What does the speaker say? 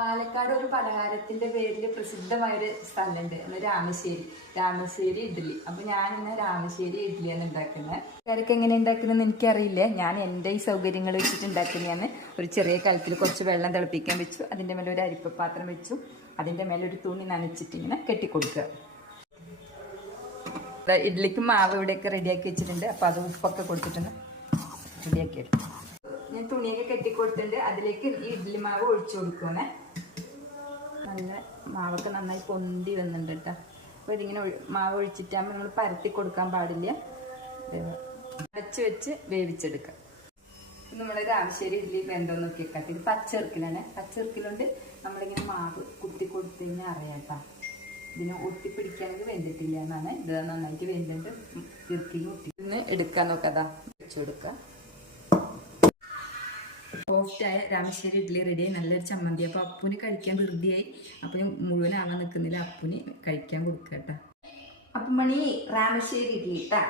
പാലക്കാട് ഒരു പലഹാരത്തിന്റെ പേരിൽ പ്രസിദ്ധമായൊരു സ്ഥലമുണ്ട്, രാമശ്ശേരി ഇഡ്ഡലി. അപ്പൊ ഞാൻ ഇന്ന് രാമശ്ശേരി ഇഡ്ഡലിയാണ് ഉണ്ടാക്കുന്നത്. ആൾക്കാർക്ക് എങ്ങനെ ഉണ്ടാക്കുന്നതെന്ന് എനിക്കറിയില്ല. ഞാൻ എൻ്റെ ഈ സൗകര്യങ്ങൾ വെച്ചിട്ട് ഉണ്ടാക്കുന്നതാണ്. ഒരു ചെറിയ കലത്തിൽ കുറച്ച് വെള്ളം തിളപ്പിക്കാൻ വെച്ചു, അതിൻ്റെ മേലെ ഒരു അരിപ്പപാത്രം വെച്ചു, അതിൻ്റെ മേലെ ഒരു തുണി നനച്ചിട്ട് ഇങ്ങനെ കെട്ടിക്കൊടുക്കുക. ഇഡ്ഡലിക്ക് മാവ് ഇവിടെയൊക്കെ റെഡിയാക്കി വെച്ചിട്ടുണ്ട്. അപ്പോൾ അത് ഉപ്പൊക്കെ കൊടുത്തിട്ടുണ്ട് റെഡിയാക്കി എടുക്കും. ഞാൻ തുണിയൊക്കെ കെട്ടിക്കൊടുത്തിട്ടുണ്ട്. അതിലേക്ക് ഈ ഇഡ്ഡലി മാവ് ഒഴിച്ചു കൊടുക്കുവാണേ. നല്ല മാവൊക്കെ നന്നായി പൊന്തി വന്നിട്ടുണ്ട് കേട്ടോ. അപ്പോൾ ഇതിങ്ങനെ മാവ് ഒഴിച്ചിട്ടാകുമ്പോൾ നിങ്ങൾ പരത്തി കൊടുക്കാൻ പാടില്ല. അടച്ച് വെച്ച് വേവിച്ചെടുക്കാം. നമ്മുടെ രാമശ്ശേരി ഇഡ്ഡലി വെന്തോന്ന് നോക്കിയേക്കാം. ഇത് പച്ചെറുക്കിലാണ്. പച്ചെറുക്കിലുണ്ട് നമ്മളിങ്ങനെ മാവ് കുത്തി കൊടുത്തു കഴിഞ്ഞാൽ അറിയാം കേട്ടോ. ഇതിനെ ഒട്ടിപ്പിടിക്കാനത് വെന്തിട്ടില്ല എന്നാണ്. ഇത് നന്നായിട്ട് വെന്തിട്ട് ഇറുക്കി ഒട്ടി ഇന്ന് എടുക്കാൻ നോക്കാതാ വെച്ചു കൊടുക്കുക. സോഫ്റ്റായ രാമശ്ശേരി ഇഡ്ഡലി റെഡിയായി. നല്ലൊരു ചമ്മന്തി. അപ്പോൾ അപ്പൂന് കഴിക്കാൻ വെറുതെയായി. അപ്പോൾ മുഴുവനാകാൻ നിൽക്കുന്നില്ല, അപ്പൂന് കഴിക്കാൻ കൊടുക്കുക കേട്ടോ. അപ്പം മണി രാമശ്ശേരി ഇഡ്ഡലി കേട്ടാ.